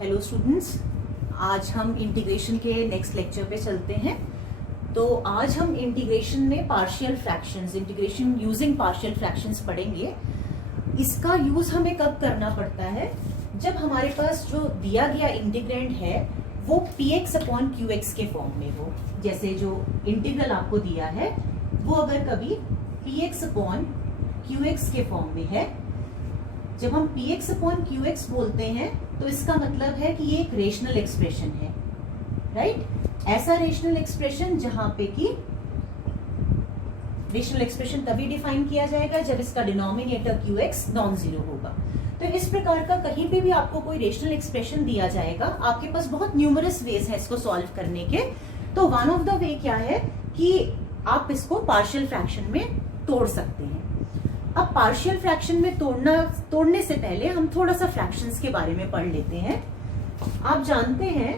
Hello students, आज हम integration के नेक्स्ट लेक्चर पे चलते हैं। तो आज हम इंटीग्रेशन में partial fractions, integration using partial fractions पढ़ेंगे। इसका यूज हमें कब करना पड़ता है? जब हमारे पास जो दिया गया इंटीग्रेंड है वो px अपॉन qx के फॉर्म में हो। जैसे जो इंटीग्रल आपको दिया है वो अगर कभी px अपॉन qx के फॉर्म में है, जब हम px अपॉन qx बोलते हैं तो इसका मतलब है कि ये एक रेशनल एक्सप्रेशन है, राइट? ऐसा रेशनल एक्सप्रेशन जहां पे कि रेशनल एक्सप्रेशन तभी डिफाइन किया जाएगा जब इसका डिनोमिनेटर qx नॉन जीरो होगा। तो इस प्रकार का कहीं पे भी आपको कोई रेशनल एक्सप्रेशन दिया जाएगा, आपके पास बहुत न्यूमरस वेज है इसको सॉल्व करने के। तो वन ऑफ द वे क्या है कि आप इसको पार्शियल फ्रैक्शन में तोड़ सकते हैं। अब पार्शियल फ्रैक्शन में तोड़ने से पहले हम थोड़ा सा फ्रैक्शंस के बारे में पढ़ लेते हैं। आप जानते हैं,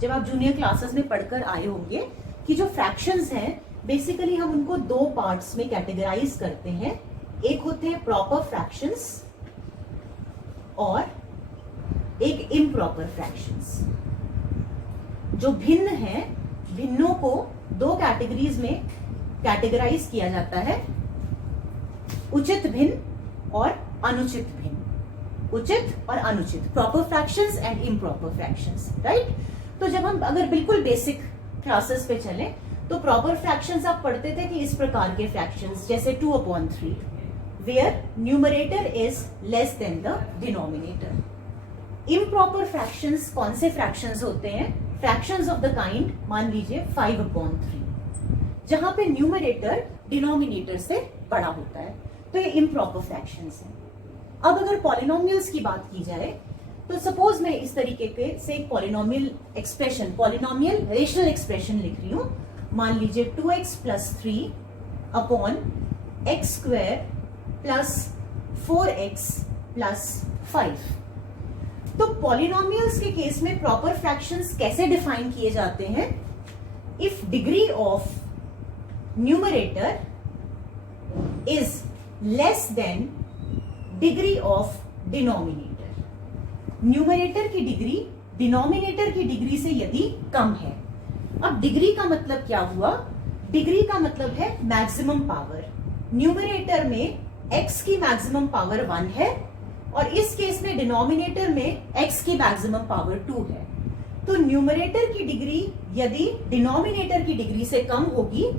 जब आप जूनियर क्लासेस में पढ़कर आए होंगे कि जो फ्रैक्शंस हैं बेसिकली हम उनको दो पार्ट्स में कैटेगराइज करते हैं। एक होते हैं प्रॉपर फ्रैक्शंस और एक इम्प्रॉपर फ्रैक्शंस। जो भिन्न हैं, भिन्नों को दो कैटेगरीज में कैटेगराइज किया जाता है, उचित भिन्न और अनुचित भिन्न। उचित और अनुचित, proper fractions and improper fractions, right? तो जब हम अगर बिल्कुल बेसिक क्लासेस पे चलें तो प्रॉपर फ्रैक्शंस आप पढ़ते थे कि इस प्रकार के फ्रैक्शंस जैसे 2/3 where numerator is less than the denominator. Improper fractions कौन से फ्रैक्शंस होते हैं? फ्रैक्शंस ऑफ द काइंड, मान लीजिए 5/3, जहां पे न्यूमरेटर डिनोमिनेटर से बड़ा होता है, तो ये इम्प्रॉपर फ्रैक्शंस हैं। अब अगर पॉलिनोमियल्स की बात की जाए तो सपोज मैं इस तरीके से एक polynomial expression, polynomial rational expression लिख रही हूं। मान लीजिए 2x + 3 अपॉन x² + 4x + 5। तो पॉलिनोमियल्स के केस में प्रॉपर फ्रैक्शंस कैसे डिफाइन किए जाते हैं? If degree of numerator is less than degree of denominator. Numerator की डिग्री डिनोमिनेटर की डिग्री से यदि कम है। अब डिग्री का मतलब क्या हुआ? डिग्री का मतलब है मैक्सिमम पावर। न्यूमरेटर में x की मैक्सिमम पावर 1 है और इस केस में डिनोमिनेटर में x की मैक्सिमम पावर 2 है। तो न्यूमरेटर की डिग्री यदि डिनोमिनेटर की डिग्री से कम होगी,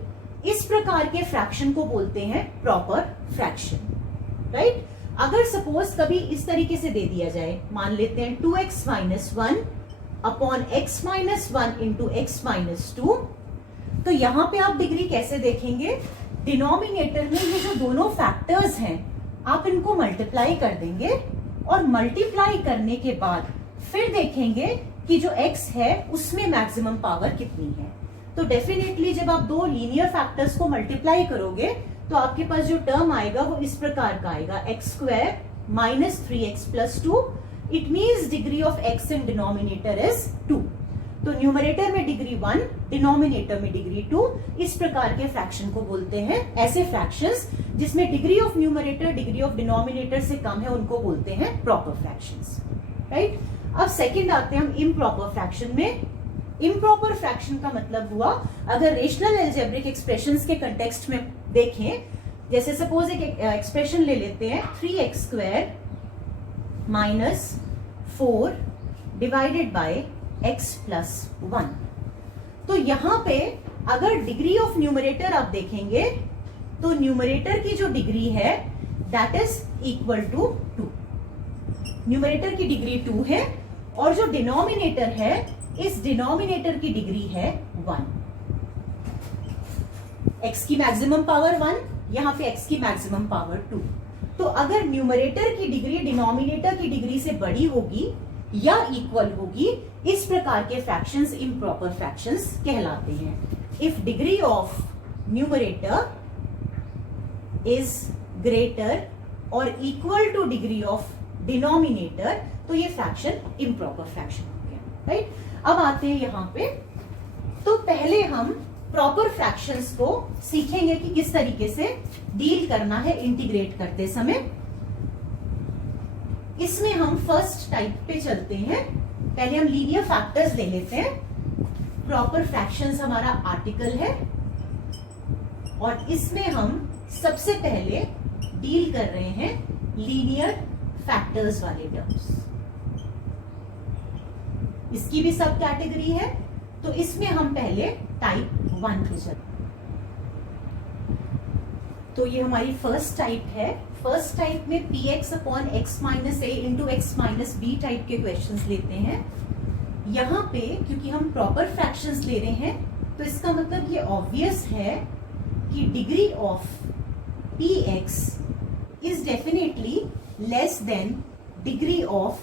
इस प्रकार के फ्रैक्शन को बोलते हैं प्रॉपर फ्रैक्शन, राइट? अगर सपोज कभी इस तरीके से दे दिया जाए, मान लेते हैं 2x - 1 upon x - 1 into x - 2, तो यहां पे आप डिग्री कैसे देखेंगे? डिनोमिनेटर में ये जो दोनों फैक्टर्स हैं आप इनको मल्टीप्लाई कर देंगे और मल्टीप्लाई करने के बाद फिर देखेंगे कि जो x है उसमें मैक्सिमम पावर कितनी है। तो डेफिनेटली जब आप दो लीनियर फैक्टर्स को मल्टीप्लाई करोगे तो आपके पास जो टर्म आएगा वो इस प्रकार का आएगा, x² - 3x + 2। It means degree of x in denominator is 2। तो न्यूमरेटर में डिग्री 1, डिनोमिनेटर में डिग्री 2। इस प्रकार के फ्रैक्शन को बोलते हैं, ऐसे फ्रैक्शंस जिसमें degree of numerator degree of denominator से कम है उनको बोलते हैं प्रॉपर फ्रैक्शंस, राइट? अब सेकंड आते हैं हम इम्प्रॉपर फ्रैक्शन में। इम्प्रॉपर फ्रैक्शन का मतलब हुआ, अगर रेशनल अलजेब्रिक एक्सप्रेशंस के कंटेक्स्ट में देखें, जैसे सपोज एक एक्सप्रेशन ले लेते हैं 3x² - 4 डिवाइडेड बाय x + 1। तो यहां पे अगर डिग्री ऑफ न्यूमरेटर आप देखेंगे तो न्यूमरेटर की जो डिग्री है that is equal to 2। Numerator की डिग्री 2 है और जो डिनोमिनेटर है, इस डिनोमिनेटर की डिग्री है 1। x की मैक्सिमम पावर 1, यहां पे x की मैक्सिमम पावर 2। तो अगर न्यूमरेटर की डिग्री डिनोमिनेटर की डिग्री से बड़ी होगी या इक्वल होगी, इस प्रकार के फ्रैक्शंस इम्प्रॉपर फ्रैक्शंस कहलाते हैं। If degree of numerator is greater और equal to degree of denominator, तो ये फ्रैक्शन इम्प्रॉपर फ्रैक्शन हो गया, राइट? अब आते हैं यहां पे, तो पहले हम प्रॉपर फ्रैक्शंस को सीखेंगे कि किस तरीके से डील करना है इंटीग्रेट करते समय। इसमें हम फर्स्ट टाइप पे चलते हैं पहले हम लीनियर फैक्टर्स ले लेते हैं। प्रॉपर फ्रैक्शंस हमारा आर्टिकल है और इसमें हम सबसे पहले डील कर रहे हैं लीनियर फैक्टर्स वाले टर्म्स। इसकी भी सब कैटेगरी है, तो इसमें हम पहले टाइप 1 पे चलते। तो ये हमारी फर्स्ट टाइप है। फर्स्ट टाइप में px अपॉन x माइनस ए into x minus B type के क्वेश्चंस लेते हैं। यहाँ पे क्योंकि हम प्रॉपर फ्रैक्शंस ले रहे हैं, तो इसका मतलब ये ऑब्वियस है कि degree of px is definitely less than degree of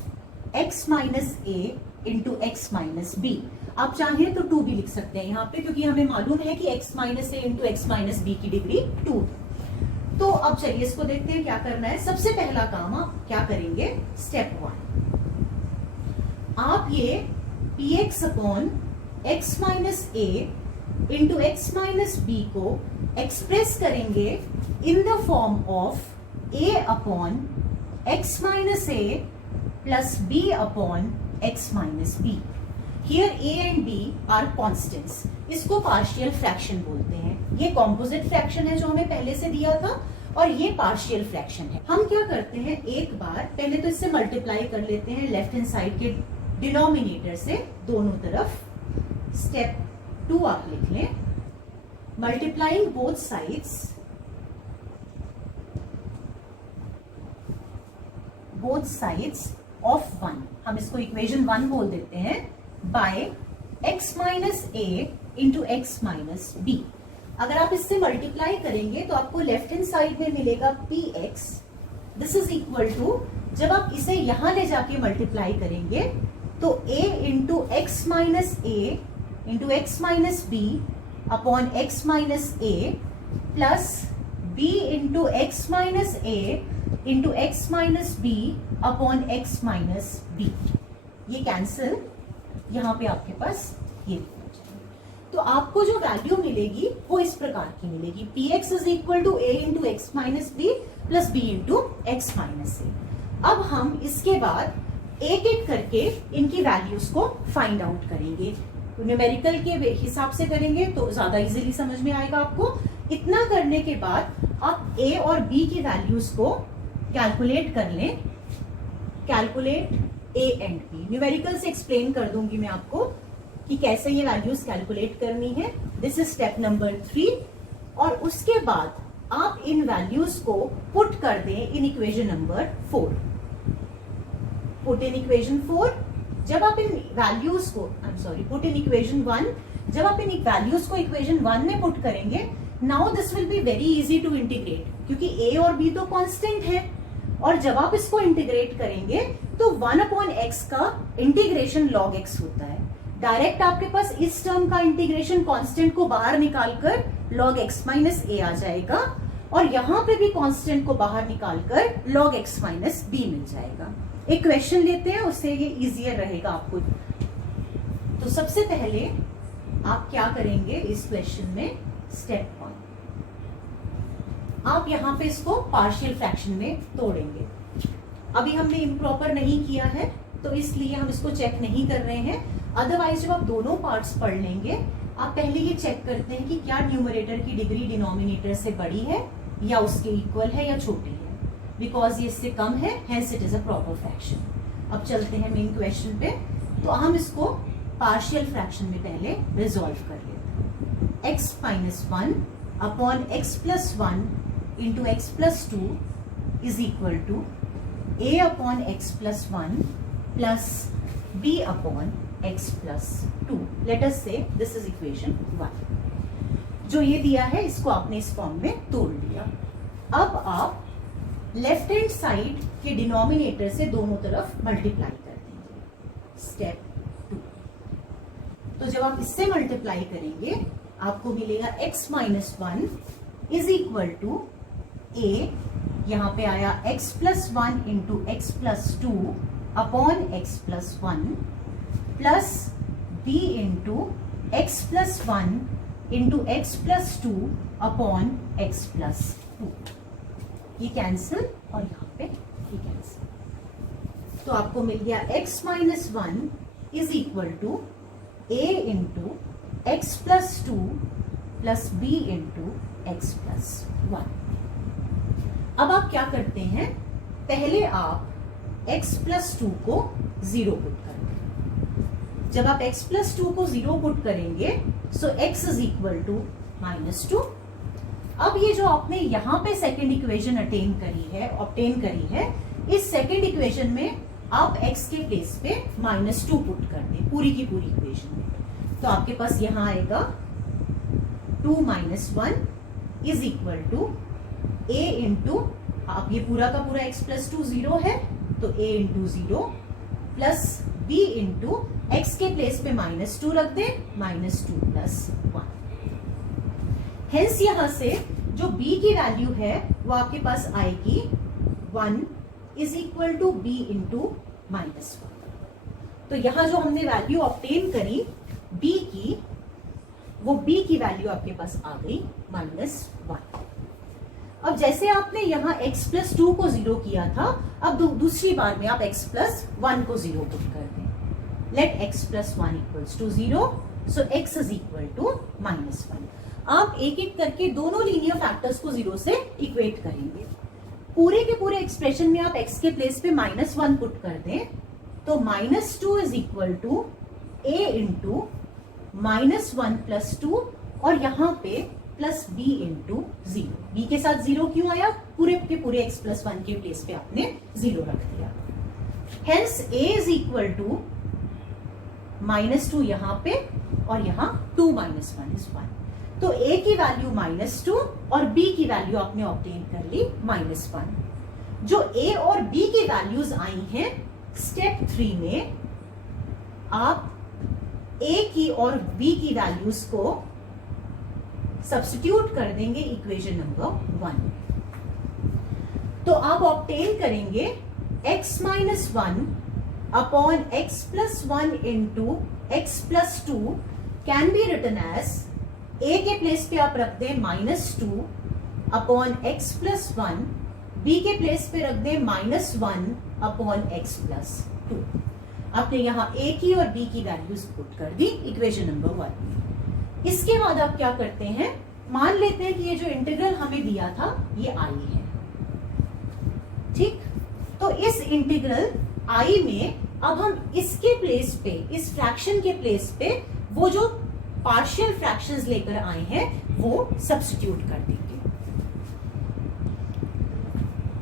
x minus A into x minus b. आप चाहें तो 2 भी लिख सकते हैं यहाँ पे, क्योंकि हमें मालूम है कि x माइनस ए इंटू एक्स माइनस बी की डिग्री 2। तो अब चलिए इसको देखते हैं क्या करना है। सबसे पहला काम आप क्या करेंगे, स्टेप 1, आप ये px अपॉन एक्स माइनस ए इंटू एक्स माइनस बी को एक्सप्रेस करेंगे in the form of a upon x minus a plus b upon x minus b. Here a and b are constants. इसको partial fraction बोलते हैं। ये composite fraction है जो हमें पहले से दिया था, और ये पार्शियल फ्रैक्शन है। हम क्या करते हैं, एक बार पहले तो इससे मल्टीप्लाई कर लेते हैं लेफ्ट हैंड साइड के डिनोमिनेटर से दोनों तरफ। स्टेप 2 आप लिख लें, मल्टीप्लाइंग बोथ साइड्स ऑफ 1, हम इसको इक्वेशन 1 बोल देते हैं, बाय x माइनस ए इंटू एक्स माइनस बी। अगर आप इससे मल्टीप्लाई करेंगे तो आपको लेफ्ट हैंड साइड में मिलेगा px, this is equal to, जब आप इसे यहां ले जाके मल्टीप्लाई करेंगे तो a into x minus A into x minus b upon x minus a plus b into x minus A into x minus b upon x minus b. ये cancel, यहां पे आपके पास ये, तो आपको जो वैल्यू मिलेगी वो इस प्रकार की मिलेगी, px is equal to a into x minus B plus b into x minus A. अब हम इसके बाद एक एक करके इनकी वैल्यूज को फाइंड आउट करेंगे। तो न्यूमेरिकल के हिसाब से करेंगे तो ज्यादा इजीली समझ में आएगा आपको। इतना करने के बाद आप a और b की वैल्यूज को कैलकुलेट कर लें। Calculate a and b, numerical से एक्सप्लेन कर दूंगी मैं आपको कि कैसे ये वैल्यूज कैलकुलेट करनी है। This is step number 3। और उसके बाद आप इन वैल्यूज को पुट कर दें in equation number 4। Put in equation 4, जब आप इन वैल्यूज को, पुट इन इक्वेशन 1, जब आप इन वैल्यूज को इक्वेशन 1 में पुट करेंगे, now this will be very easy to integrate, क्योंकि a और b तो कांस्टेंट है, और जब आप इसको इंटीग्रेट करेंगे तो 1 अपॉन एक्स का इंटीग्रेशन log x होता है। डायरेक्ट आपके पास इस टर्म का इंटीग्रेशन कांस्टेंट को बाहर निकालकर log x माइनस ए आ जाएगा, और यहां पे भी कांस्टेंट को बाहर निकालकर log x माइनस बी मिल जाएगा। एक क्वेश्चन लेते हैं, उससे ये इजियर रहेगा आपको। तो सबसे पहले आप क्या करेंगे इस क्वेश्चन में, स्टेप 1, आप यहां पे इसको पार्शियल फ्रैक्शन में तोड़ेंगे। अभी हमने इम्प्रॉपर नहीं किया है तो इसलिए हम इसको चेक नहीं कर रहे हैं। अदरवाइज जब आप दोनों पार्ट्स पढ़ लेंगे, आप पहले ये चेक करते हैं कि क्या न्यूमरेटर की डिग्री डिनोमिनेटर से बड़ी है या उसके इक्वल है या छोटी है। बिकॉज ये इससे कम है, hence it is a proper fraction. अब चलते हैं मेन क्वेश्चन पे। तो हम इसको पार्शियल फ्रैक्शन में पहले रिजॉल्व कर लेते हैं। x minus 1 upon x plus 1 into x plus 2 is equal to a upon x plus 1 plus b upon x plus 2। Let us say this is equation 1। जो ये दिया है इसको आपने इस फॉर्म में तोड़ लिया। अब आप लेफ्ट हैंड साइड के डिनोमिनेटर से दोनों तरफ मल्टीप्लाई कर देंगे। स्टेप 2, तो जब आप इससे मल्टीप्लाई करेंगे आपको मिलेगा x minus 1 is equal to a, यहां पे आया x plus 1 into x plus 2 upon x plus 1 plus b into x plus 1 into x plus 2 upon x plus 2। ये कैंसिल और यहाँ पे ये कैंसिल, तो आपको मिल गया x minus 1 is equal to a into x plus 2 plus b into x plus 1। अब आप क्या करते हैं, पहले आप x प्लस 2 को 0 पुट करेंगे। जब आप x प्लस 2 को 0 पुट करेंगे सो x इज इक्वल टू -2। अब ये जो आपने यहां पे सेकेंड इक्वेशन ऑब्टेन करी है, इस सेकेंड इक्वेशन में आप x के प्लेस पे -2 पुट कर दें पूरी की पूरी इक्वेशन में, तो आपके पास यहां आएगा 2 - 1 is equal to a into, आप ये पूरा का पूरा x प्लस 2 0 है तो a into 0 plus b into x के प्लेस पे -2 रख दें, -2 प्लस 1। हेंस यहां से जो b की वैल्यू है वो आपके पास आएगी 1 is equal to b into -1। तो यहां जो हमने वैल्यू ऑब्टेन करी b की, वो b की वैल्यू आपके पास आ गई -1। अब जैसे आपने यहाँ x प्लस 2 को 0 किया था, अब दूसरी बार में आप x प्लस 1 को 0 पुट कर दें। Let x plus 1 equals to 0, so x is equal to -1। आप एक एक करके दोनों लीनियर फैक्टर्स को 0 से इक्वेट करेंगे। पूरे के पूरे एक्सप्रेशन में आप x के प्लेस पे -1 पुट कर दें, तो -2 is equal to a into -1 plus 2 और यहाँ पे प्लस b इंटू 0। b के साथ 0 क्यों आया, पूरे के पूरे x प्लस 1 के प्लेस पे आपने 0 रख दिया। Hence a is equal to -2 यहाँ पे और यहाँ 2 - 1 इज 1। तो a की वैल्यू -2 और b की वैल्यू आपने ऑब्टेन कर ली -1। जो a और b की वैल्यूज आई हैं स्टेप 3 में, आप a की और b की वैल्यूज को सब्स्टिट्यूट कर देंगे इक्वेशन नंबर 1। तो आप ऑब्टेन करेंगे x - 1 upon x plus 1 into x plus 2 can be written as, a के प्लेस पे आप रख दें -2 अपॉन x प्लस 1, b के प्लेस पे रख दें -1 अपॉन x प्लस 2। आपने यहां a की और b की वैल्यूज पुट कर दी इक्वेशन नंबर 1। इसके बाद आप क्या करते हैं, मान लेते हैं कि ये जो इंटीग्रल हमें दिया था ये i है, ठीक। तो इस इंटीग्रल i में अब हम इसके प्लेस पे, इस फ्रैक्शन के प्लेस पे वो जो पार्शियल फ्रैक्शंस लेकर आए हैं वो सब्स्टिट्यूट कर देंगे।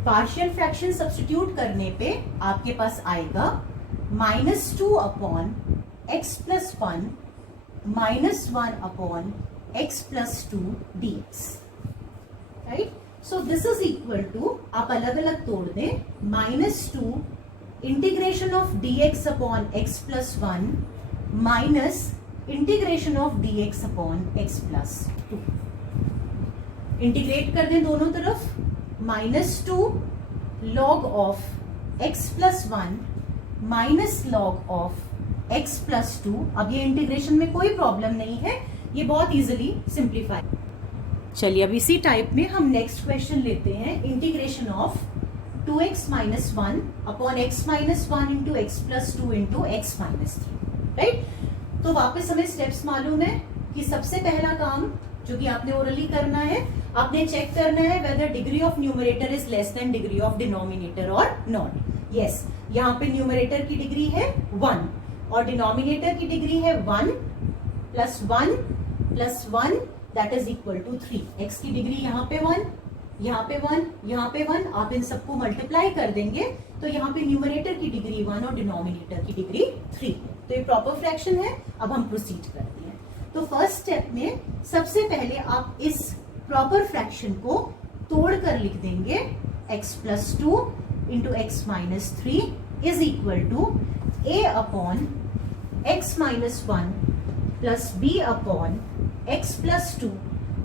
पार्शियल फ्रैक्शन सब्स्टिट्यूट करने पे आपके पास आएगा -2 upon x plus 1 -1 upon x plus 2 dx, right. So this is equal to, आप अलग अलग तोड़ दें, -2 integration of dx upon x plus 1 minus integration of dx upon x plus 2। Integrate कर दें दोनों तरफ, -2 log of x plus 1 minus log of x plus 2। अब ये इंटीग्रेशन में कोई प्रॉब्लम नहीं है, ये बहुत इजीली सिंप्लीफाई। चलिए अब इसी टाइप में हम नेक्स्ट क्वेश्चन लेते हैं, integration of 2x minus 1 upon x minus 1 into x plus 2 into x minus 3, right. तो वापस हमें स्टेप्स मालूम है कि सबसे पहला काम जो कि आपने ओरली करना है, आपने चेक करना है whether degree of numerator is less than degree of denominator और नॉट। यस, यहाँ पे न्यूमरेटर की डिग्री है 1 और डिनोमिनेटर की डिग्री है 1 plus 1 plus 1 that is equal to 3। X की डिग्री यहाँ पे 1, यहाँ पे 1, यहाँ पे 1, आप इन सबको मल्टीप्लाई कर देंगे तो यहाँ पे न्यूमरेटर की डिग्री 1 और डिनोमिनेटर की डिग्री 3। तो ये प्रॉपर फ्रैक्शन है। अब हम प्रोसीड करते हैं। तो फर्स्ट स्टेप में सबसे पहले आप इस प्रॉपर फ्रैक्शन को तोड़कर लिख देंगे, x plus 2 into x minus 3 is equal to a upon x minus 1 plus b upon x plus 2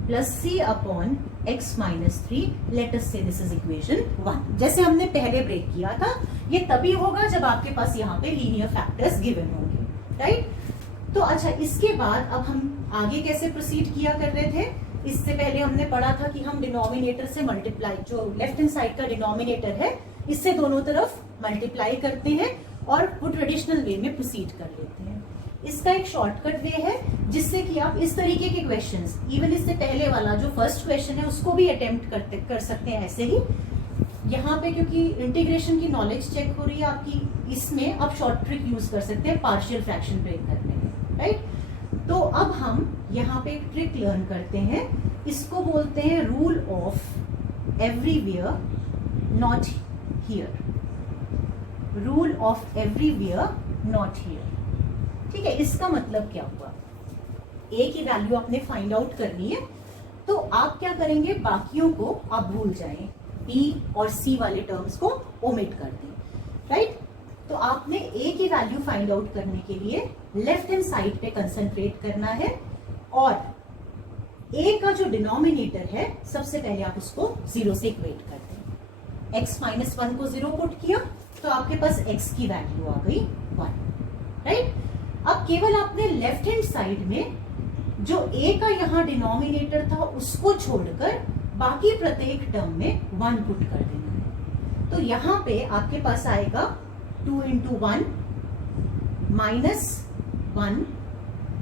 plus c upon x minus 3। Let us say this is equation 1। जैसे हमने पहले ब्रेक किया था, ये तभी होगा जब आपके पास यहाँ पे लीनियर फैक्टर्स गिवन होंगे, राइट। तो अच्छा, इसके बाद अब हम आगे कैसे प्रोसीड किया कर रहे थे, इससे पहले हमने पढ़ा था कि हम डिनोमिनेटर से मल्टीप्लाई, जो लेफ्ट हैंड साइड का डिनोमिनेटर है इससे दोनों तरफ मल्टीप्लाई करते हैं और वो ट्रेडिशनल वे में प्रोसीड कर लेते हैं। इसका एक शॉर्टकट वे है जिससे कि आप इस तरीके के क्वेश्चंस, इवन इससे पहले वाला जो फर्स्ट क्वेश्चन है उसको भी अटेम्प्ट कर सकते हैं ऐसे ही। यहाँ पे क्योंकि इंटीग्रेशन की नॉलेज चेक हो रही है आपकी, इसमें आप शॉर्ट ट्रिक यूज कर सकते हैं पार्शियल फ्रैक्शन ब्रेक करने में, राइट। तो अब हम यहाँ पे एक ट्रिक लर्न करते हैं, इसको बोलते हैं rule of everywhere not here, rule of everywhere not here. ठीक है, इसका मतलब क्या हुआ, ए की वैल्यू आपने फाइंड आउट करनी है, तो आप क्या करेंगे, बाकियों को आप भूल जाएं, बी और सी वाले टर्म्स को ओमिट कर दें, राइट। तो आपने ए की वैल्यू फाइंड आउट करने के लिए लेफ्ट हैंड साइड पे कंसंट्रेट करना है, और ए का जो डिनोमिनेटर है सबसे पहले आप उसको 0 से इक्वेट कर दें। x माइनस 1 को 0 पुट किया तो आपके पास x की वैल्यू आ गई 1, राइट। अब केवल आपने लेफ्ट हैंड साइड में जो a का यहाँ डिनोमिनेटर था उसको छोड़कर बाकी प्रत्येक टर्म में 1 पुट कर देना है। तो यहां पे आपके पास आएगा 2 इंटू 1 माइनस 1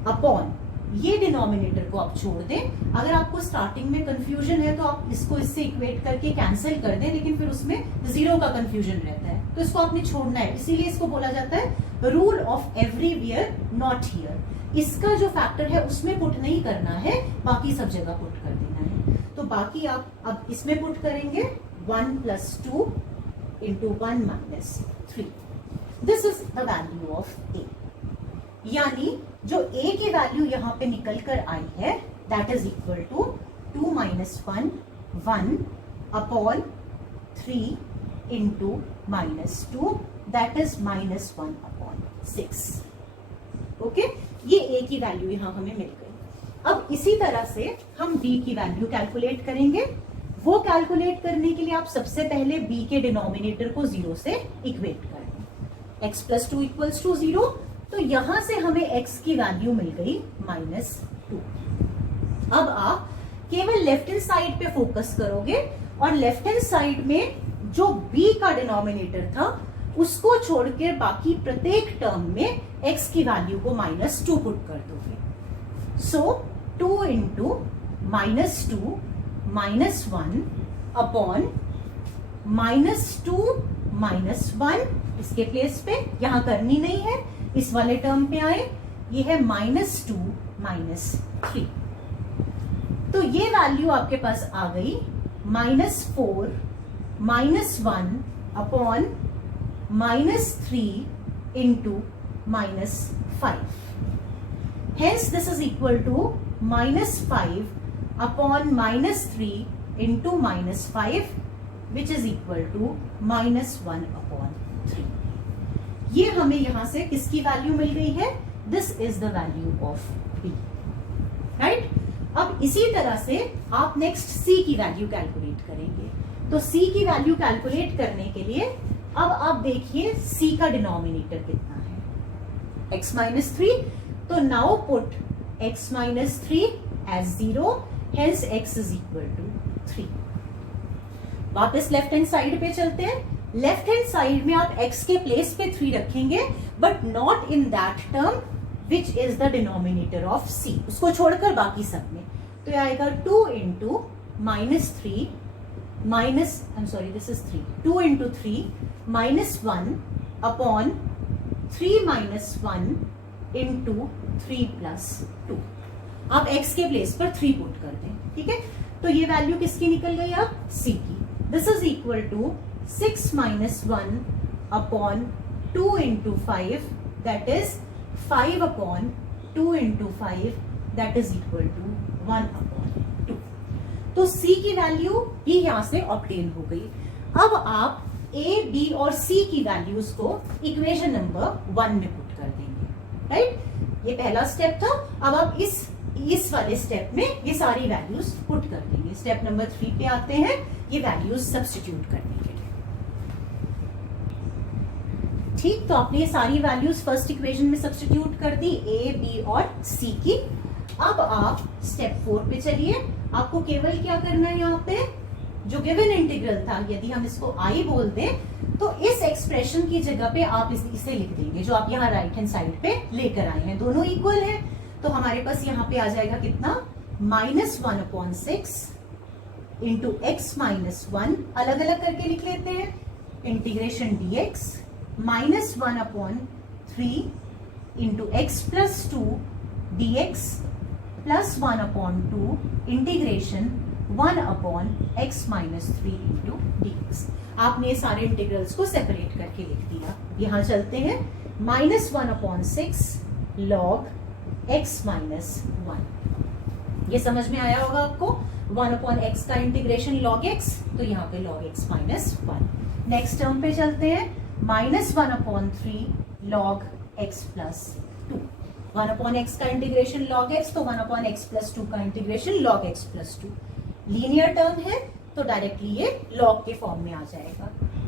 अपॉन, ये डिनोमिनेटर को आप छोड़ दें। अगर आपको स्टार्टिंग में कंफ्यूजन है तो आप इसको इससे इक्वेट करके कैंसिल कर दें, लेकिन फिर उसमें 0 का कंफ्यूजन रहता है, तो इसको आपने छोड़ना है। इसीलिए इसको बोला जाता है rule of everywhere not here. इसका जो फैक्टर है उसमें पुट नहीं करना है, बाकी सब जगह पुट कर देना है। तो बाकी आप अब इसमें पुट करेंगे 1 plus 2 into 1 minus 3, this is the value of A. यानी जो a की वैल्यू यहां पे निकल कर आई है that is equal to 2 minus 1 1 upon 3 into minus 2 that is minus 1 upon 6। Okay, ये a की वैल्यू यहां हमें मिल गई। अब इसी तरह से हम b की वैल्यू कैलकुलेट करेंगे। वो कैलकुलेट करने के लिए आप सबसे पहले b के डिनोमिनेटर को 0 से इक्वेट कर दें। x प्लस 2 इक्वल्स टू 0, तो यहां से हमें x की वैल्यू मिल गई -2। अब आप केवल लेफ्ट हैंड साइड पे फोकस करोगे और लेफ्ट हैंड साइड में जो b का डिनोमिनेटर था उसको छोड़कर बाकी प्रत्येक टर्म में x की वैल्यू को -2 पुट कर दोगे। सो 2 इंटू -2 -1 अपॉन -2 -1, इसके प्लेस पे यहां करनी नहीं है, इस वाले टर्म पे आए, ये है -2 -3। तो ये वैल्यू आपके पास आ गई -4 -1 upon -3 into -5। Hence this is equal to -5 upon -3 into -5 which is equal to -1 upon 3। ये हमें यहां से किसकी वैल्यू मिल गई है, this is the value of b, right. अब इसी तरह से आप नेक्स्ट c की वैल्यू कैलकुलेट करेंगे। तो c की वैल्यू कैलकुलेट करने के लिए अब आप देखिए c का डिनोमिनेटर कितना है, x माइनस 3। तो now put x minus 3 as 0, hence x is equal to 3। वापस लेफ्ट हैंड साइड पे चलते हैं। लेफ्ट हैंड साइड में आप x के प्लेस पे 3 रखेंगे, but not in that term which is the denominator of c, उसको छोड़कर बाकी सब में। तो आएगा 2 into -3 minus, I am sorry this is 3, 2 into 3 -1 upon 3 -1 into 3 plus 2। आप x के प्लेस पर 3 पुट कर दें, ठीक है। तो ये वैल्यू किसकी निकल गई अब, c की। This is equal to 6 -1 upon 2 into 5 that is 5 upon 2 into 5 that is equal to 1 upon 2। तो c की वैल्यू भी यहां से ऑब्टेन हो गई। अब आप a, b और c की वैल्यूज को इक्वेशन नंबर 1 में पुट कर देंगे, राइट। ये पहला स्टेप था। अब आप इस वाले स्टेप में ये सारी वैल्यूज पुट कर देंगे। स्टेप नंबर 3 पे आते हैं, ये वैल्यूज सब्स्टिट्यूट करने के लिए। ठीक, तो आपने ये सारी वैल्यूज फर्स्ट इक्वेशन में सब्स्टिट्यूट कर दी, a, b और c की। अब आप स्टेप 4 पे चलिए। आपको केवल क्या करना है, यहाँ पे जो गिवन इंटीग्रल था, यदि हम इसको I बोल दें तो इस एक्सप्रेशन की जगह पे आप इसे लिख देंगे जो आप यहाँ राइट हैंड साइड पे लेकर आए हैं। दोनों इक्वल है तो हमारे पास यहाँ पे आ जाएगा कितना, -1/6 इंटू एक्स माइनस 1, अलग अलग करके लिख लेते हैं, integration dx -1/3 into x plus 2 dx plus 1/2 integration 1/x minus 3 into dx। आपने ये सारे इंटीग्रल्स को सेपरेट करके लिख दिया। यहां चलते हैं, -1/6 log x माइनस 1, ये समझ में आया होगा आपको। 1/x का इंटीग्रेशन log x, तो यहाँ पे log x minus 1। Next term पे चलते हैं, -1/3 log x प्लस 2। 1/x का इंटीग्रेशन log x, तो 1/x प्लस 2 का integration log x plus 2। Linear term है तो डायरेक्टली ये log के फॉर्म में आ जाएगा,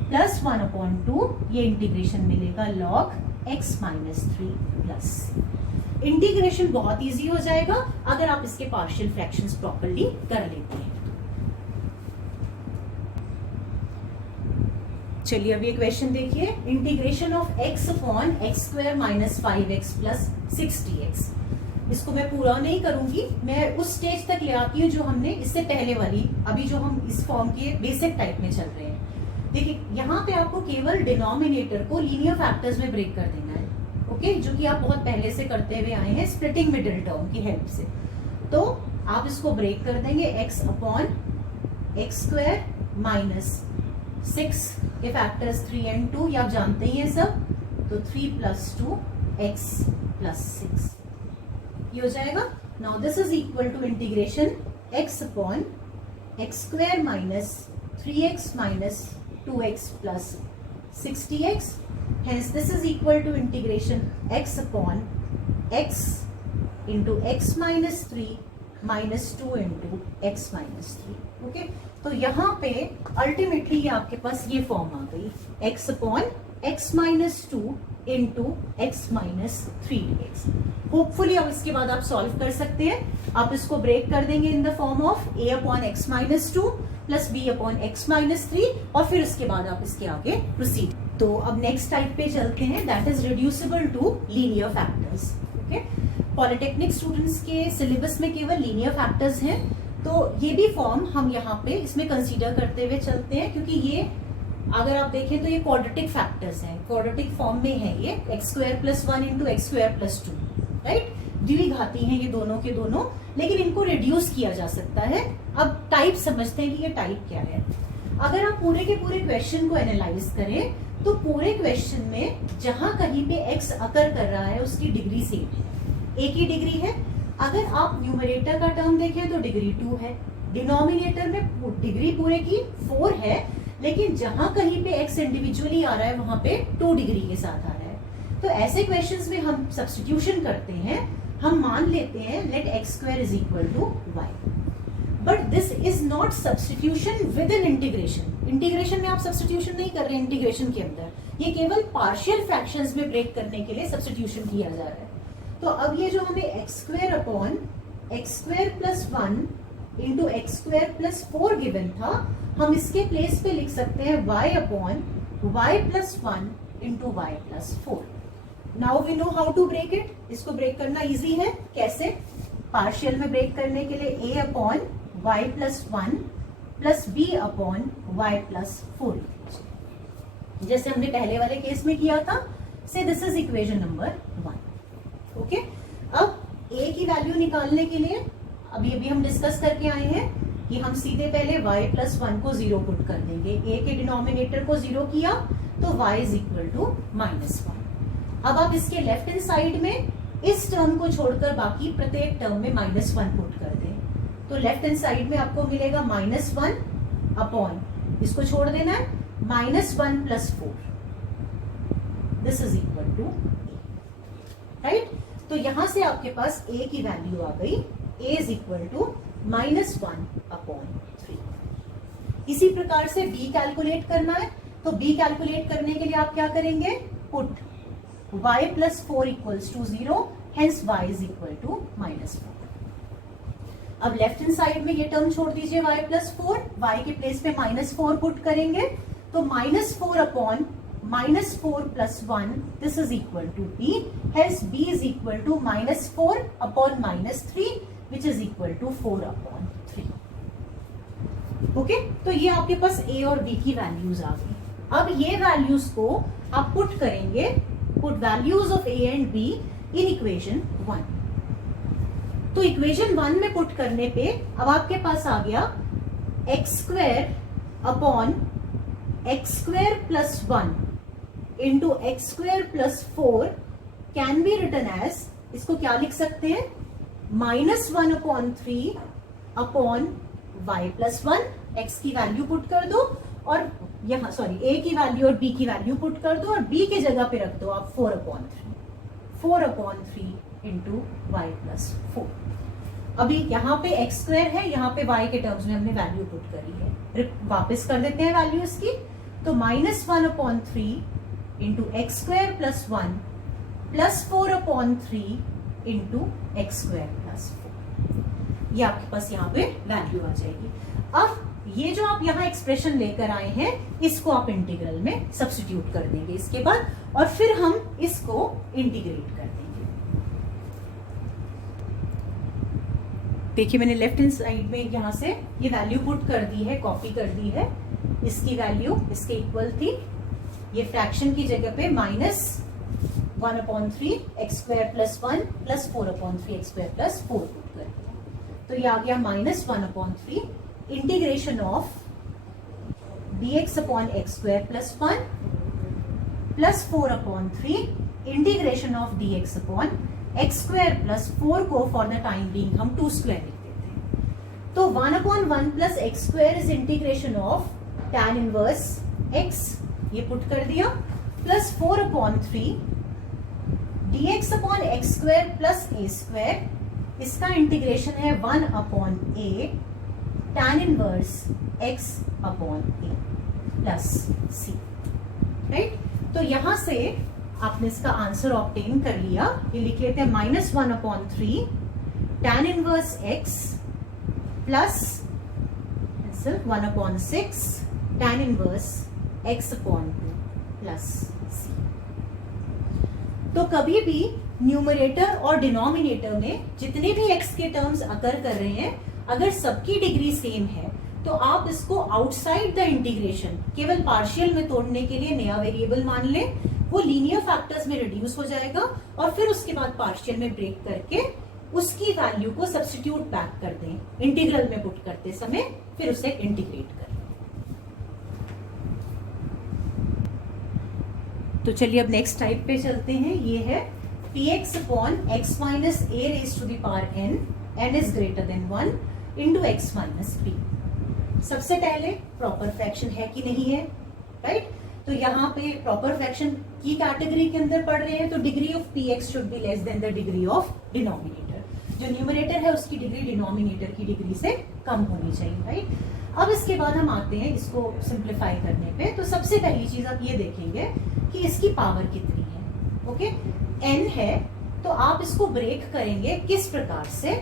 प्लस 1/2 ये इंटीग्रेशन मिलेगा log x minus 3 plus. Integration बहुत इजी हो जाएगा अगर आप इसके पार्शियल फ्रैक्शंस प्रॉपर्ली कर लेते हैं। चलिए अभी एक क्वेश्चन देखिए, इंटीग्रेशन ऑफ x अपॉन x square minus 5x plus 60x। इसको मैं पूरा नहीं करूंगी, मैं उस स्टेज तक ले आती हूँ जो हमने इससे पहले वाली, अभी जो हम इस फॉर्म के बेसिक टाइप में चल रहे हैं। देखिए यहाँ पे आपको केवल डिनोमिनेटर को लीनियर फैक्टर्स में ब्रेक कर देना है, ओके, जो कि आप बहुत पहले से करते हुए आए हैं स्प्लिटिंग मिडिल टर्म की हेल्प से। तो आप इसको ब्रेक कर देंगे, x अपॉन एक्स स्क्वायर माइनस 6 के फैक्टर्स 3 and 2, ये आप जानते ही हैं सब, तो 3 + 2 x + 6 ये हो जाएगा। Now this is equal to integration x अपॉन x square minus 3x minus 2x plus 60x, hence this is equal to integration x upon x into x minus 3 minus 2 into x minus 3, okay. तो यहाँ पे ultimately ये आपके पास ये form आ गई, x upon x minus 2 into x minus 3 dx। Hopefully अब इसके बाद आप सॉल्व कर सकते हैं। आप इसको ब्रेक कर देंगे इन the form of a upon x minus 2 plus b upon x minus 3, और फिर उसके बाद आप इसके आगे प्रोसीड। तो अब नेक्स्ट टाइप पे चलते हैं, that is reducible to linear factors, okay. Polytechnic students के सिलेबस में केवल लीनियर फैक्टर्स हैं, तो ये भी फॉर्म हम यहाँ पे इसमें कंसीडर करते हुए चलते हैं, क्योंकि ये अगर आप देखें तो ये क्वाड्रेटिक फैक्टर्स हैं, क्वाड्रेटिक फॉर्म में है ये, x square plus 1 into x square plus 2, right. द्विघाती हैं ये दोनों के दोनों, लेकिन इनको रिड्यूस किया जा सकता है। अब टाइप समझते हैं कि ये टाइप क्या है। अगर आप पूरे के पूरे क्वेश्चन को एनालाइज करें तो पूरे क्वेश्चन में जहां कहीं पे x अकर कर रहा है उसकी डिग्री सेम है, एक ही डिग्री है। अगर आप न्यूमरेटर का टर्म देखें तो डिग्री 2 है, डिनोमिनेटर में डिग्री पूरे की 4 है, लेकिन जहां कहीं पे x इंडिविजुअली आ रहा है वहां पे 2 डिग्री के साथ आ रहा है। तो ऐसे क्वेश्चंस में हम सब्स्टिट्यूशन करते हैं, हम मान लेते हैं let x square is equal to वाई, but this is not substitution within integration. Integration में आप सब्स्टिट्यूशन नहीं कर रहे हैं इंटीग्रेशन के अंदर, ये केवल पार्शियल फ्रैक्शंस में ब्रेक करने के लिए सब्स्टिट्यूशन किया जा रहा है। तो अब ये जो हमें x square upon x square plus 1 into x square plus 4 given था, हम इसके प्लेस पे लिख सकते हैं y upon y plus 1 into y plus 4। Now we know how to break it. इसको ब्रेक करना इजी है, कैसे? पार्शियल में ब्रेक करने के लिए a upon y plus 1 plus b upon y plus 4, जैसे हमने पहले वाले केस में किया था। से this is equation number 1, okay. अब a की वैल्यू निकालने के लिए अभी हम डिस्कस करके आए हैं कि हम सीधे पहले y प्लस 1 को 0 पुट कर देंगे। a के डिनोमिनेटर को 0 किया तो y इज इक्वल टू -1। अब आप इसके लेफ्ट हैंड साइड में इस टर्म को छोड़कर बाकी प्रत्येक टर्म में -1 पुट कर दें, तो लेफ्ट हैंड साइड में आपको मिलेगा -1 अपॉन, इसको छोड़ देना है, -1 plus 4, this is equal to a, right. तो यहां से आपके पास a की वैल्यू आ गई, a is equal to -1 upon 3। इसी प्रकार से b कैलकुलेट करना है, तो b कैलकुलेट करने के लिए आप क्या करेंगे? Put y plus 4 equals to 0, hence y is equal to -4। अब लेफ्ट हैंड साइड में ये टर्म छोड़ दीजिए y+4, y के प्लेस पे -4 पुट करेंगे तो -4 upon -4 + 1 this is equal to b, hence b is equal to -4 upon -3 which is equal to 4 upon 3। Okay, तो ये आपके पास a और b की वैल्यूज आ गई। अब ये वैल्यूज को आप पुट करेंगे, put values of a and b in equation 1। तो इक्वेशन 1 में पुट करने पे अब आपके पास आ गया x² upon x² + 1 into x² + 4 can be written as, इसको क्या लिख सकते हैं, -1 अपॉन 3 अपॉन y+1। x की वैल्यू पुट कर दो और यहाँ a की वैल्यू और b की वैल्यू पुट कर दो और b की जगह पे रख दो आप 4 अपॉन 3 इंटू y+4। अभी यहाँ पे x² है, यहाँ पे y के टर्म्स में हमने वैल्यू पुट करी है, वापस कर देते हैं वैल्यू इसकी। तो -1 upon 3 into x² + 1 plus 4 upon 3 into x² + 4, ये आपके पास यहाँ पे वैल्यू आ जाएगी। अब ये जो आप यहाँ एक्सप्रेशन लेकर आए हैं इसको आप इंटीग्रल में सब्स्टिट्यूट कर देंगे इसके बाद, और फिर हम इसको इंटीग्रेट कर देंगे। देखिए मैंने लेफ्ट हैंड साइड में यहां से ये वैल्यू पुट कर दी है, कॉपी कर दी है। इसकी वैल्यू इसके इक्वल थी, ये फ्रैक्शन की जगह पे -1 upon 3 x² + 1 plus 4 upon 3 x² + 4 put कर दिया। तो ये आ गया -1 upon 3 integration of dx upon x² + 1 plus 4 upon 3 integration of dx upon x² + 4 को फॉर द टाइम बीइंग हम 2² लिख देते हैं। तो 1/1 plus x² is integration of tan inverse x, ये पुट कर दिया, plus 4 upon 3 dx upon x² plus a², इसका इंटीग्रेशन है 1 upon a tan inverse x upon a plus c, right. तो यहां से आपने इसका आंसर ऑब्टेन कर लिया, ये लिख लेते हैं -1 upon 3 tan inverse x plus 1 upon 6 tan inverse x upon 2 plus c। तो कभी भी न्यूमरेटर और डिनोमिनेटर में जितने भी x के टर्म्स अकर कर रहे हैं, अगर सबकी डिग्री सेम है तो आप इसको आउटसाइड द इंटीग्रेशन केवल पार्शियल में तोड़ने के लिए नया वेरिएबल मान लें, वो लीनियर फैक्टर्स में रिड्यूस हो जाएगा और फिर उसके बाद पार्शियल में ब्रेक करके उसकी वैल्यू को सब्स्टिट्यूट बैक कर दें इंटीग्रल में पुट करते समय, फिर उसे इंटीग्रेट कर लें। तो चलिए अब नेक्स्ट टाइप पे चलते हैं। ये है px upon x minus a raise to the power n, n is greater than 1 into x minus p। सबसे पहले प्रॉपर फ्रैक्शन है कि नहीं है, राइट। तो यहाँ पे प्रॉपर फ्रैक्शन की कैटेगरी के अंदर पढ़ रहे हैं तो degree of px should be less than the degree of denominator. जो न्यूमरेटर है उसकी डिग्री डिनोमिनेटर की डिग्री से कम होनी चाहिए, राइट। अब इसके बाद हम आते हैं इसको सिंप्लीफाई करने पे। तो सबसे पहली चीज आप ये देखेंगे कि इसकी पावर कितनी है। ओके, n है तो आप इसको ब्रेक करेंगे किस प्रकार से,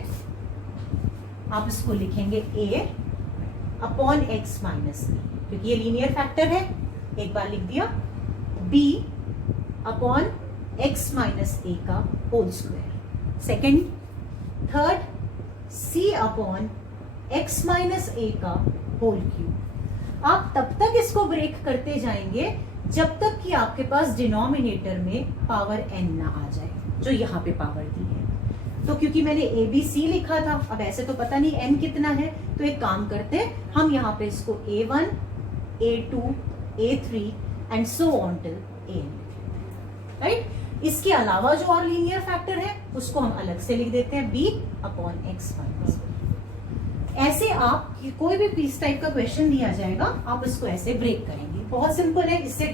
आप इसको लिखेंगे a upon x minus b, क्योंकि ये लीनियर फैक्टर है, एक बार लिख दिया, b upon x minus a का whole square. Second, third, c upon x minus a का होल क्यूब। आप तब तक इसको ब्रेक करते जाएंगे जब तक कि आपके पास डिनोमिनेटर में पावर n ना आ जाए, जो यहाँ पे पावर दी है। तो क्योंकि मैंने a b c लिखा था, अब ऐसे तो पता नहीं n कितना है, तो एक काम करते हैं, हम यहाँ पे इसको a1 a2 a3 and so on till an, right. इसके अलावा जो और लीनियर फैक्टर है उसको हम अलग से लिख देते हैं b अपॉन x माइनस। ऐसे आप कोई भी इस टाइप का क्वेश्चन दिया जाएगा, आप इसको ऐसे ब्रेक करेंगे। बहुत सिंपल है, इससे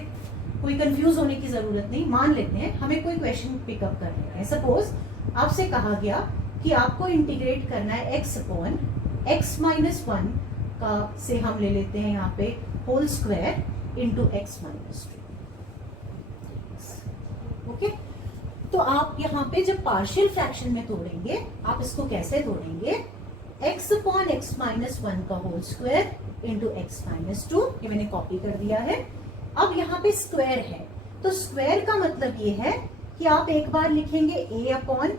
कोई कंफ्यूज होने की जरूरत नहीं। मान लेते हैं हमें कोई क्वेश्चन पिकअप करना है, सपोज आपसे कहा गया कि आपको इंटीग्रेट करना है x अपॉन x माइनस 1 का, से हम ले लेते हैं यहाँ पे whole square into x minus 2। Okay, तो आप यहाँ पे जब पार्शियल फ्रैक्शन में तोड़ेंगे, आप इसको कैसे तोड़ेंगे, x अपॉन x माइनस 1 का whole square into x minus 2, ये मैंने कॉपी कर दिया है। अब यहाँ पे स्क्वायर है, तो स्क्वायर का मतलब ये है कि आप एक बार लिखेंगे a upon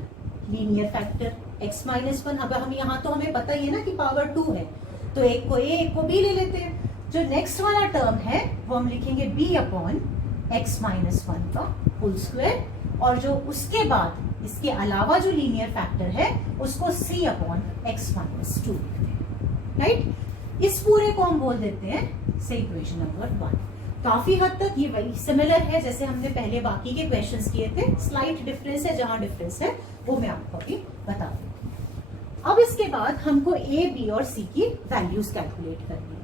linear factor x minus 1। अब हम यहाँ तो हमें पता ही है ना कि पावर 2 है, तो एक को a एक को b ले लेते हैं। जो नेक्स्ट वाला टर्म है वो हम लिखेंगे b अपॉन x माइनस 1 का होल स्क्वायर, और जो उसके बाद इसके अलावा जो लीनियर फैक्टर है उसको c अपॉन x माइनस 2 लिखते हैं, राइट। इस पूरे को हम बोल देते हैं से इक्वेशन नंबर 1। काफी हद तक ये वही सिमिलर है जैसे हमने पहले बाकी के क्वेश्चंस किए थे। स्लाइट डिफरेंस है, जहां डिफरेंस है वो मैं आपको अभी बता दूंगी। अब इसके बाद हमको a, b और c की वैल्यूज कैलकुलेट करनी है।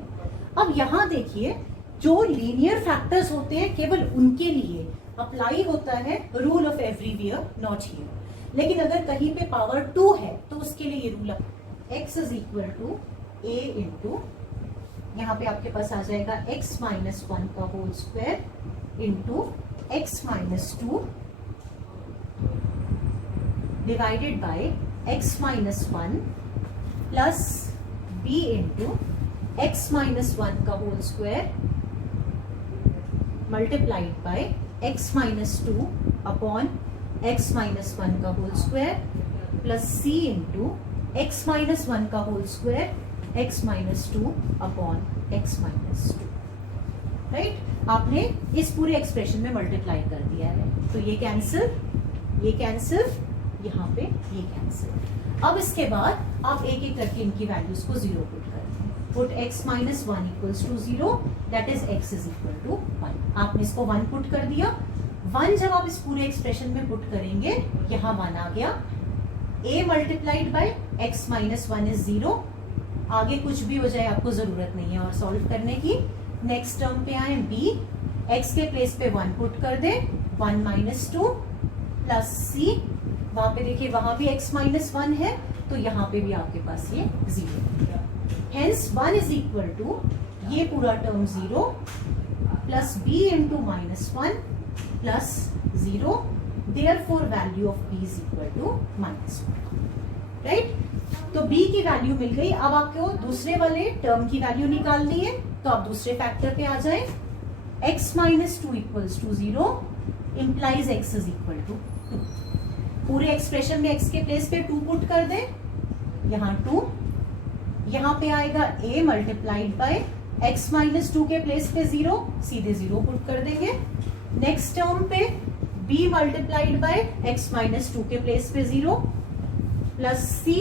अब यहाँ देखिए, जो लीनियर फैक्टर्स होते हैं केवल उनके लिए अप्लाई होता है rule of everywhere not here. लेकिन अगर कहीं पे पावर 2 है तो उसके लिए ये rule x is equal to a into, यहाँ पे आपके पास आ जाएगा x माइनस 1 का whole square into x minus 2 divided by x minus 1 plus b into x minus 1 का whole square multiplied by x minus 2 upon x minus 1 का whole square plus c into x minus 1 का whole square x minus 2 upon x minus 2, right. आपने इस पूरे expression में multiply कर दिया है, तो ये कैंसिल, ये कैंसिल, यहाँ पे ये कैंसिल। अब इसके बाद आप एक एक करके इनकी वैल्यूज को 0 पुट करते हैं। Put x minus 1 equals to 0, that is x is equal to 1। आपने इसको 1 पुट कर दिया। 1 जब आप इस पूरे एक्सप्रेशन में पुट करेंगे, यहाँ 1 आ गया। a multiplied by x minus 1 is 0। आगे कुछ भी हो जाए आपको जरूरत नहीं है और सॉल्व करने की। नेक्स्ट टर्म पे आए b, x के प्लेस पे 1 पुट कर दे, 1 माइनस 2 प्लस c, वहां पे देखिए वहां भी x माइनस 1 है, तो यहाँ पे भी आपके पास ये 0। हेंस 1 इज इक्वल टू ये पूरा term 0 plus b into minus 1 plus 0, therefore value of b is equal to minus 1, right. तो b की वैल्यू मिल गई। अब आपको दूसरे वाले टर्म की वैल्यू निकालनी है, तो आप दूसरे फैक्टर पे आ जाए। x minus 2 equals to 0 implies x is equal to 2। पूरे एक्सप्रेशन में x के प्लेस पे 2 पुट कर दे, यहाँ 2, यहाँ पे आएगा a multiplied by x minus 2 के प्लेस पे 0, सीधे 0 पुट कर देंगे। नेक्स्ट टर्म पे b multiplied by x minus 2 के प्लेस पे 0 प्लस c,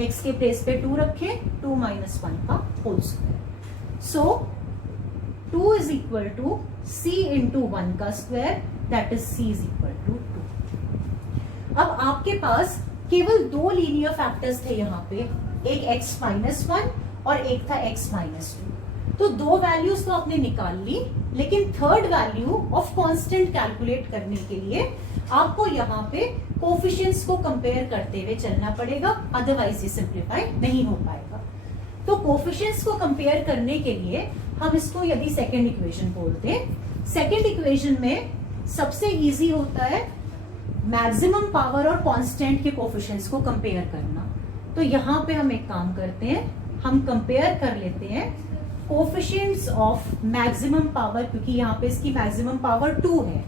x के प्लेस पे 2 रखे, 2 माइनस 1 का whole square. So 2 is equal to c into 1 का square, that is c is equal to 2। अब आपके पास केवल 2 लीनियर फैक्टर्स थे यहाँ पे, एक x माइनस 1 और एक था x माइनस 2। तो 2 वैल्यूज तो आपने निकाल ली, लेकिन third value of constant calculate करने के लिए आपको यहाँ पे कोफिशिएंट्स को कंपेयर करते हुए चलना पड़ेगा, अदरवाइज ये सिंप्लीफाई नहीं हो पाएगा। तो कोफिशिएंट्स को कंपेयर करने के लिए हम इसको यदि सेकंड इक्वेशन बोलते हैं, सेकंड इक्वेशन में सबसे इजी होता है मैक्सिमम पावर और कांस्टेंट के कोफिशिएंट्स को कंपेयर करना। तो यहाँ पे हम एक काम करते हैं, हम कंपेयर कर लेते हैं कोफिशिएंट्स ऑफ मैक्सिमम पावर, क्योंकि यहाँ पे इसकी मैक्सिमम पावर 2 है।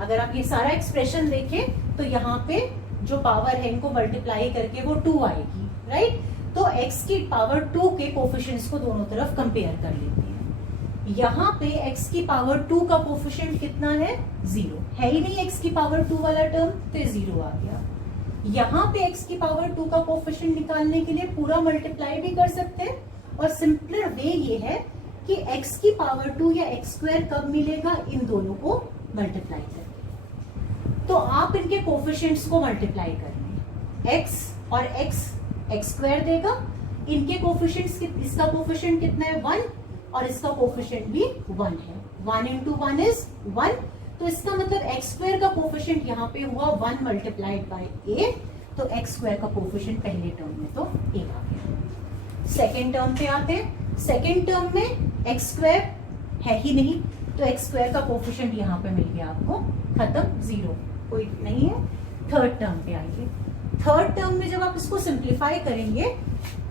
अगर आप ये सारा एक्सप्रेशन देखें तो यहाँ पे जो पावर है इनको मल्टीप्लाई करके वो 2 आएगी, राइट। तो x की पावर 2 के कोफिशिएंट्स को दोनों तरफ कंपेयर कर लेते हैं। यहाँ पे x की पावर 2 का कोफिशिएंट कितना है, 0 है ही नहीं, x की पावर 2 वाला टर्म, तो 0 आ गया। यहाँ पे x की पावर 2 का कोफिशिएंट निकालने के लिए पूरा मल्टीप्लाई भी कर सकते हैं, और सिंपलर वे ये है कि x की पावर 2 या x स्क्वायर कब मिलेगा, इन दोनों को मल्टीप्लाई करके। तो आप इनके कोफिशिएंट्स को मल्टीप्लाई करने, x और x स्क्वायर देगा, इनके कोफिशिएंट्स, इसका कोफिशिएंट कितना है 1 और इसका कोफिशिएंट भी 1 है, 1 इंटू 1 इज 1। तो इसका मतलब x स्क्वायर का कोफिशिएंट यहाँ पे हुआ 1 मल्टीप्लाइड बाय a, तो x स्क्वायर का कोफिशिएंट पहले टर्म में तो a आ गया। सेकेंड टर्म पे आते हैं, सेकेंड टर्म में x स्क्वायर है ही नहीं, तो x स्क्वायर का कोफिशिएंट यहाँ पे मिल गया आपको, खत्म, 0, कोई नहीं है। थर्ड टर्म पे आइए। थर्ड टर्म में जब आप इसको सिंप्लीफाई करेंगे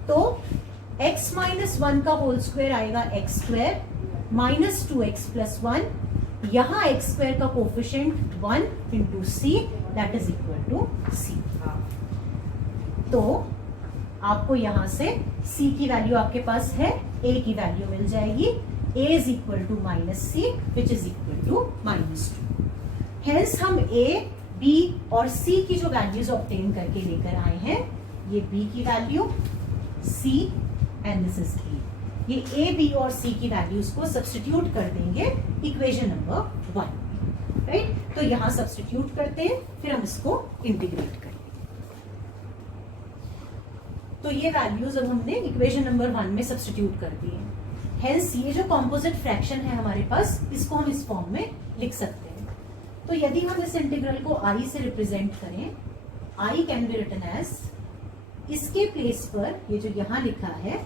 तो x माइनस 1 का होल स्क्वायर आएगा x square minus 2x plus 1, यहाँ x स्क्वायर का coefficient 1 into C that is equal to C. तो आपको यहां से c की वैल्यू आपके पास है, a की वैल्यू मिल जाएगी, a is equal to minus c which is equal to -2। Hence हम a, b और c की जो वैल्यूज ऑब्टेन करके लेकर आए हैं, ये b की value, c and this is a। ये a, b और c की वैल्यूज को सब्स्टिट्यूट कर देंगे इक्वेशन नंबर 1, राइट। तो यहां सब्स्टिट्यूट करते हैं, फिर हम इसको इंटीग्रेट करेंगे। तो ये वैल्यूज अब हमने इक्वेशन नंबर 1 में सब्स्टिट्यूट कर दी है। हेंस ये जो कॉम्पोजिट फ्रैक्शन है हमारे पास, इसको हम इस फॉर्म में लिख सकते हैं। तो यदि हम इस इंटीग्रल को i से रिप्रेजेंट करें, i can be written as, इसके प्लेस पर ये जो यहां लिखा है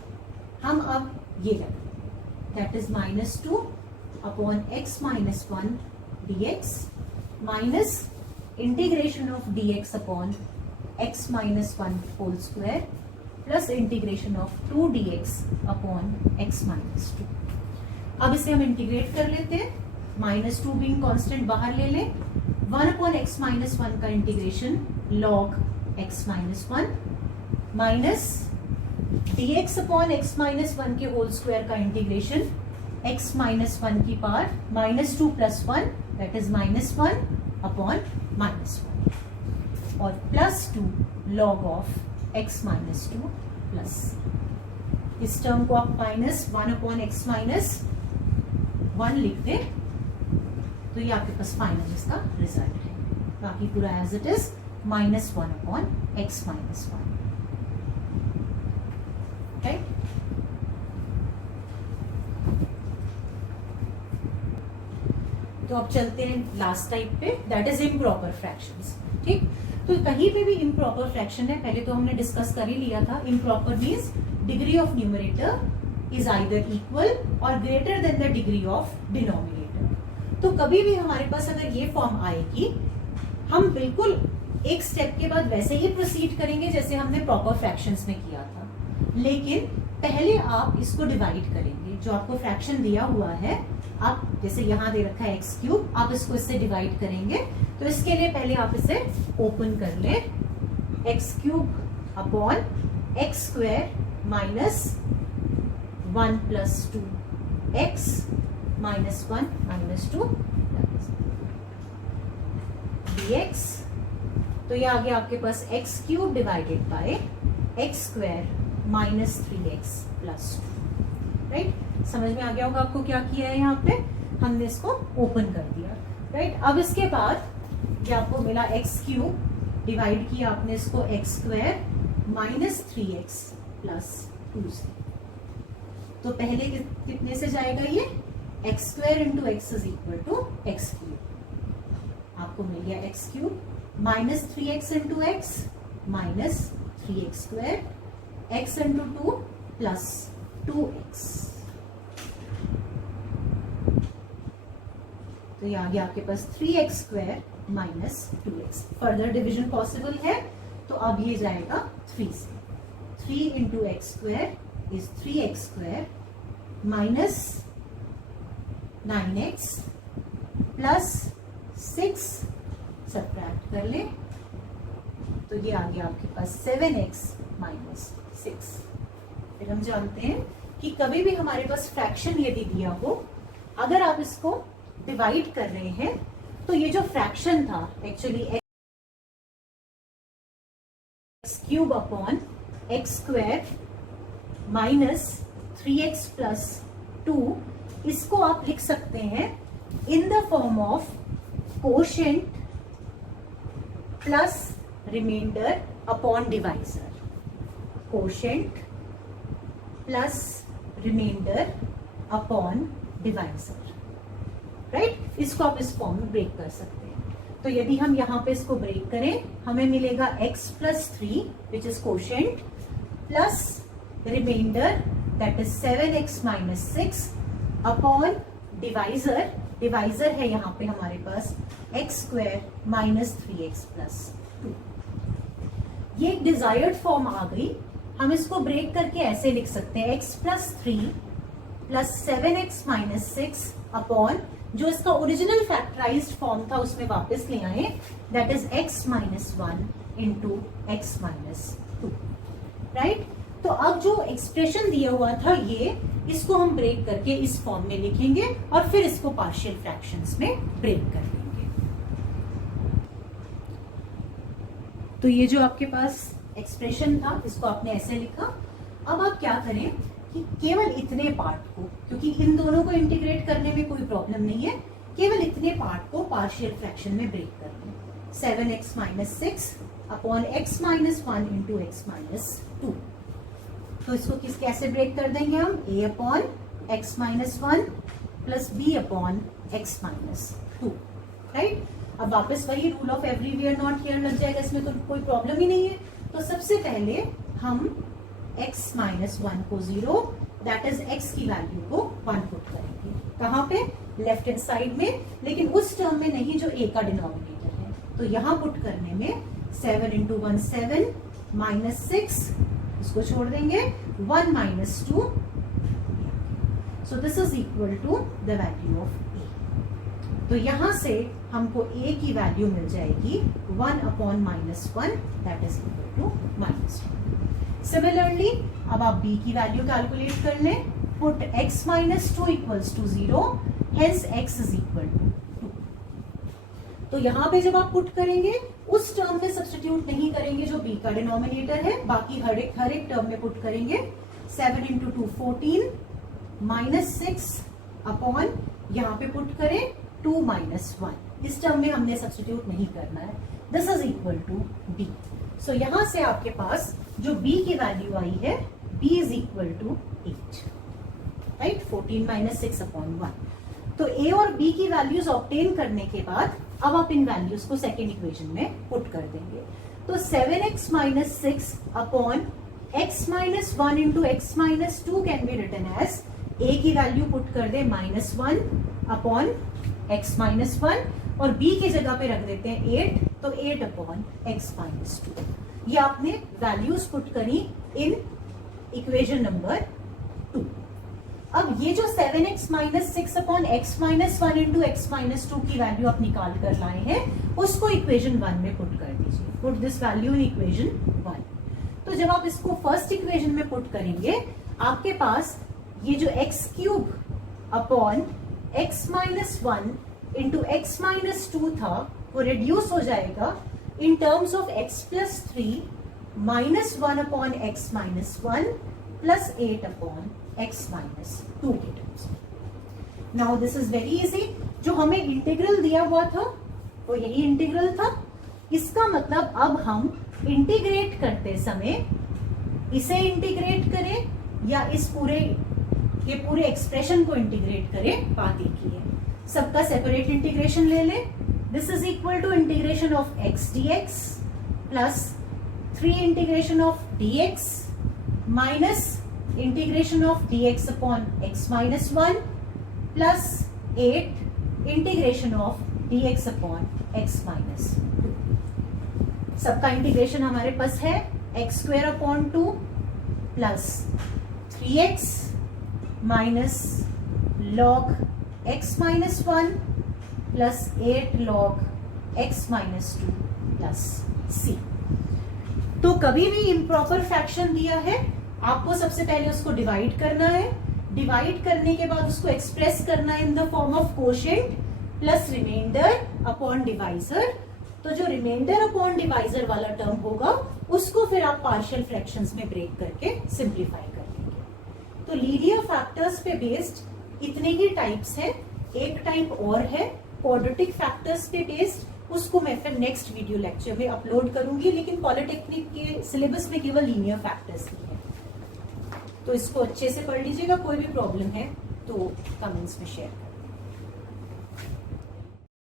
हम अब ये रखें, that is -2 upon x minus 1 dx minus integration of dx upon x minus 1 whole square plus integration of 2 dx upon x minus 2। अब इसे हम इंटीग्रेट कर लेते हैं, -2 बीइंग कांस्टेंट बाहर ले लें, 1 अपॉन x माइनस 1 का integration log x minus 1 minus dx upon x minus 1 के होल स्क्वायर का इंटीग्रेशन x माइनस 1 की power -2 plus 1 that is -1 upon -1 और plus 2 log of x minus 2 plus, इस टर्म को आप -1 अपॉन x माइनस 1 लिख दें तो ये आपके पास फाइनल इसका रिजल्ट है। बाकी पूरा as it is -1 upon x minus 1, right. तो अब चलते हैं लास्ट टाइप पे, दैट इज इम्प्रॉपर फ्रैक्शंस, ठीक। तो कहीं पे भी इम्प्रॉपर फ्रैक्शन है, पहले तो हमने डिस्कस कर ही लिया था, improper means degree of numerator is either equal और greater than the degree of denominator. तो कभी भी हमारे पास अगर ये फॉर्म आएगी, हम बिल्कुल एक स्टेप के बाद वैसे ही प्रोसीड करेंगे जैसे हमने प्रॉपर फ्रैक्शंस में किया था, लेकिन पहले आप इसको डिवाइड करेंगे। जो आपको फ्रैक्शन दिया हुआ है, आप जैसे यहाँ दे रखा है x क्यूब, आप इसको इससे डिवाइड करेंगे। तो इसके लिए पहले आप इसे ओपन कर लें, x cube upon x square minus 1 plus 2 x minus 1 minus 2 dx। तो ये आ गया आपके पास x cube divided by x square minus 3x plus 2, right. समझ में आ गया होगा आपको क्या किया है, यहाँ पे हमने इसको ओपन कर दिया, राइट। अब इसके बाद ये आपको मिला x क्यूब, डिवाइड किया आपने इसको x square minus 3x plus 2 से। तो पहले कितने से जाएगा ये, x square into x is equal to x cube. आपको मिल गया x cube minus 3x into x minus 3x square, x into 2 plus 2x। तो ये आ गया आपके पास 3x square minus 2x। Further division possible है, तो अब ये जाएगा 3 से। 3 into x square is 3x square minus 9x plus 6, subtract कर ले तो ये आ गया आपके पास 7x माइनस 6। फिर हम जानते हैं कि कभी भी हमारे पास फ्रैक्शन यदि दिया हो, अगर आप इसको डिवाइड कर रहे हैं, तो ये जो फ्रैक्शन था actually x cube upon x square minus 3x plus 2, इसको आप लिख सकते हैं in the form of quotient plus remainder upon divisor. Quotient plus remainder upon divisor, right. इसको आप इस फॉर्म में ब्रेक कर सकते हैं। तो यदि हम यहाँ पे इसको ब्रेक करें, हमें मिलेगा x plus 3 which is quotient plus remainder that is 7x minus 6 upon divisor. Divisor है यहाँ पे हमारे पास x square minus 3x plus 2। ये एक डिजायर्ड फॉर्म आ गई। हम इसको ब्रेक करके ऐसे लिख सकते हैं x plus 3 plus 7x minus 6 upon जो इसका ओरिजिनल फैक्टराइज्ड फॉर्म था उसमें वापस ले आए, that is x minus 1 into x minus 2, right. तो अब जो एक्सप्रेशन दिया हुआ था ये, इसको हम ब्रेक करके इस फॉर्म में लिखेंगे और फिर इसको पार्शियल फ्रैक्शंस में ब्रेक कर देंगे। तो ये जो आपके पास एक्सप्रेशन था इसको आपने ऐसे लिखा। अब आप क्या करें कि केवल इतने पार्ट को, क्योंकि इन दोनों को इंटीग्रेट करने में कोई प्रॉब्लम नहीं है, केवल इतने पार्ट को पार्शियल फ्रैक्शन में ब्रेक कर लें। 7x minus 6 upon x minus 1 into x minus 2। तो इसको कैसे ब्रेक कर देंगे हम, a upon x minus 1 plus b upon x minus 2, right. अब वापस वही rule of everywhere not here लग जाएगा, इसमें तो कोई प्रॉब्लम ही नहीं है। तो सबसे पहले हम x माइनस 1 को 0, दैट इज x की वैल्यू को 1 पुट करेंगे। कहाँ पे, लेफ्ट हैंड साइड में, लेकिन उस टर्म में नहीं जो a का डिनोमिनेटर है। तो यहाँ पुट करने में 7 इंटू 1 7 माइनस 6, इसको छोड़ देंगे, 1 minus 2, so this is equal to the value of a। तो यहां से हमको a की वैल्यू मिल जाएगी 1 upon minus 1, that is equal to minus 1। Similarly अब आप b की वैल्यू कैलकुलेट कर लें, put x minus 2 equals to 0, hence x is equal to 2। तो यहाँ पे जब आप पुट करेंगे उस टर्म में सब्स्टिट्यूट नहीं करेंगे जो b का डिनोमिनेटर है, बाकी हर एक टर्म में पुट करेंगे। 7 इंटू 2 14 माइनस 6 अपॉन यहाँ पे पुट करें 2 माइनस 1, इस टर्म में हमने सब्स्टिट्यूट नहीं करना है, this is equal to b। So यहां से आपके पास जो b की वैल्यू आई है, b is equal to 8, right. 14 minus 6 upon 1। तो a और b की वैल्यूज ऑब्टेन करने के बाद अब आप इन वैल्यूज को सेकेंड इक्वेशन में पुट कर देंगे। तो 7x minus 6 upon x minus 1 into x minus 2 can be written as, a की वैल्यू पुट कर दे माइनस 1 अपॉन x माइनस 1 और b की जगह पे रख देते हैं 8, तो 8 अपॉन एक्स माइनस 2। ये आपने वैल्यूज पुट करी इन इक्वेशन नंबर 2। अब ये जो 7x minus 6 upon x minus 1 into x minus 2 की वैल्यू आप निकाल कर लाए हैं, उसको इक्वेशन 1 में पुट कर दीजिए। Put this value in equation 1। तो जब आप इसको फर्स्ट इक्वेशन में पुट करेंगे, आपके पास ये जो x cube upon x minus 1 into x minus 2 था, वो रिड्यूस हो जाएगा in terms of x plus 3 minus 1 upon x minus 1 plus 8 upon x minus 2 के टर्म्स में। Now this is very easy. जो हमें इंटीग्रल दिया हुआ था वो यही इंटीग्रल था। इसका मतलब अब हम इंटीग्रेट करते समय इसे इंटीग्रेट करें या इस पूरे एक्सप्रेशन को इंटीग्रेट करें, बात एक ही है। सबका सेपरेट इंटीग्रेशन ले लें। This is equal to integration of x d x plus 3 integration of d x minus integration of dx upon x minus 1 plus 8 integration of dx upon x minus 2। सबका integration हमारे पास है x square upon 2 plus 3x minus log x minus 1 plus 8 log x minus 2 plus c। तो कभी भी improper fraction दिया है, आपको सबसे पहले उसको डिवाइड करना है। डिवाइड करने के बाद उसको एक्सप्रेस करना है in the form of quotient plus remainder upon divisor. तो जो रिमाइंडर अपॉन डिवाइजर वाला टर्म होगा उसको फिर आप पार्शियल फ्रैक्शंस में ब्रेक करके सिंप्लीफाई कर लेंगे। तो लीनियर फैक्टर्स पे बेस्ड इतने ही टाइप्स हैं। एक टाइप और है क्वाड्रेटिक फैक्टर्स पे बेस्ड, उसको मैं फिर नेक्स्ट वीडियो लेक्चर में अपलोड करूंगी, लेकिन पॉलिटेक्निक के सिलेबस में केवल लीनियर फैक्टर्स ही है। तो इसको अच्छे से पढ़ लीजिएगा। कोई भी प्रॉब्लम है तो कमेंट्स में शेयर करें।